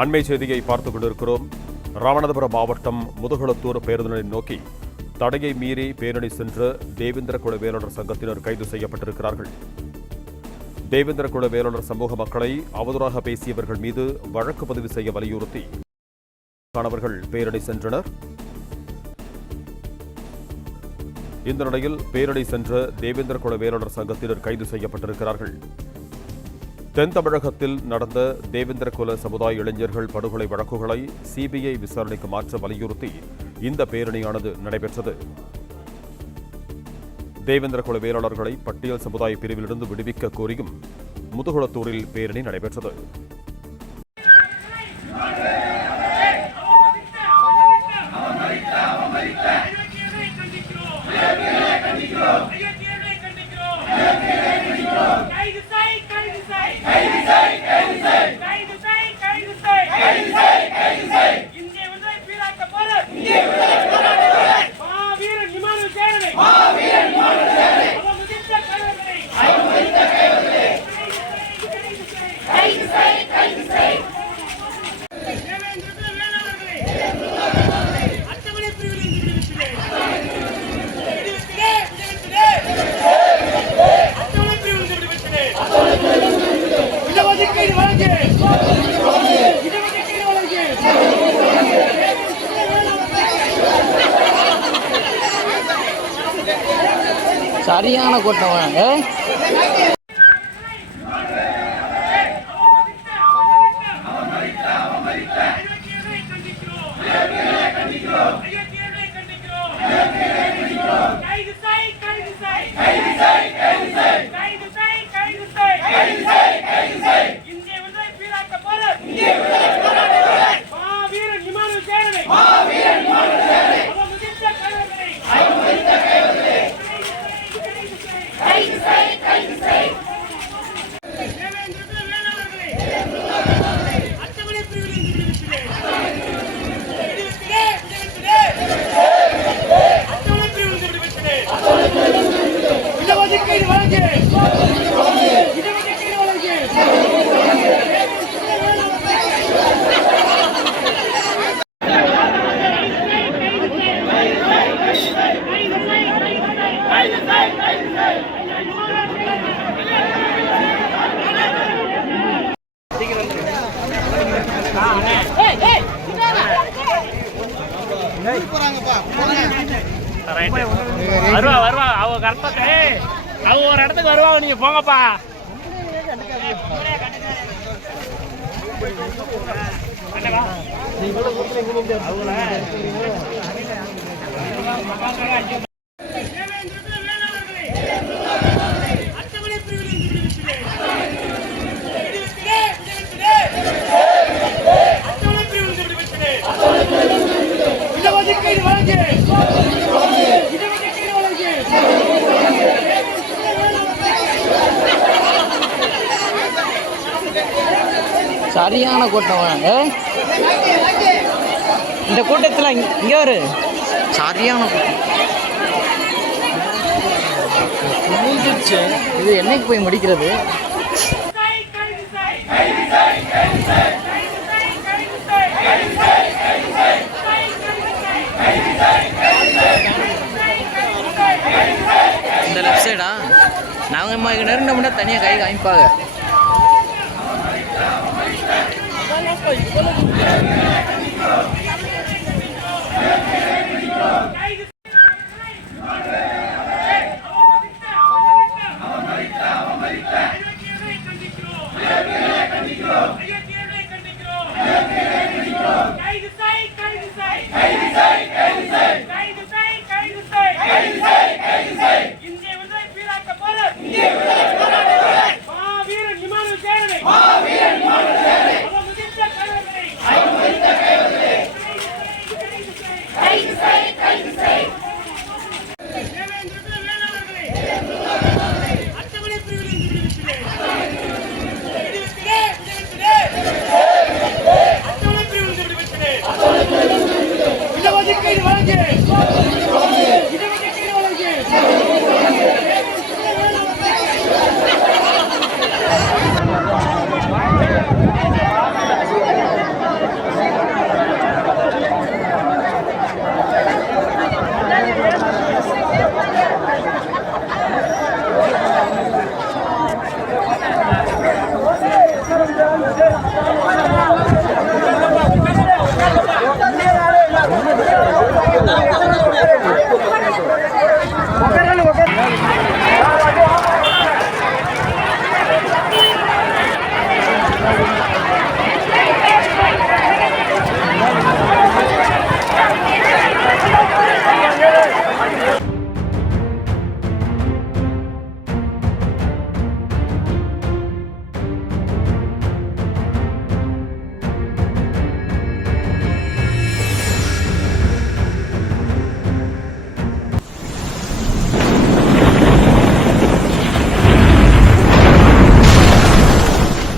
அண்மை செய்தியை பார்த்துக் கொண்டிருக்கிறோம். ராமநாதபுரம் மாவட்டம் முதுகுளத்தூர் பேருந்தினை நோக்கி தடையை மீறி பேரணி சென்ற தேவேந்திர குல வேளாளர் சங்கத்தினர் கைது செய்யப்பட்டிருக்கிறார்கள். தேவேந்திர குல வேளாளர் சமூக மக்களை அவதூறாக பேசியவர்கள் மீது வழக்கு பதிவு செய்ய வலியுறுத்தி மாணவர்கள் பேரணி சென்றனர். இந்த நிலையில் பேரணி சென்ற தேவேந்திர குல வேளாளர் சங்கத்தினர் கைது செய்யப்பட்டிருக்கிறார்கள். தென் தமிழகத்தில் நடந்த தேவேந்திர குல சமுதாய இளைஞர்கள் படுகொலை வழக்குகளை சிபிஐ விசாரணைக்கு மாற்ற வலியுறுத்தி இந்த பேரணியானது நடைபெற்றது. தேவேந்திர குல வேளாளர்களை பட்டியல் சமுதாய பிரிவிலிருந்து விடுவிக்க கோரியும் முதுகுளத்தூரில் பேரணி நடைபெற்றது. சரியான கூட்டம் அவங்க ஒரு இடத்துக்கு வருவாங்க நீங்க போங்கப்பா. தேவேந்திர சரியான கூட்டம் இந்த கூட்டத்தில் இங்கே ஒரு சரியான கூட்டம். இது என்னைக்கு போய் முடிக்கிறது? இந்த லெஃப்ட் சைடா நாங்கள் நேரம் நம்மளா தனியாக கை காமிப்பாங்க. কই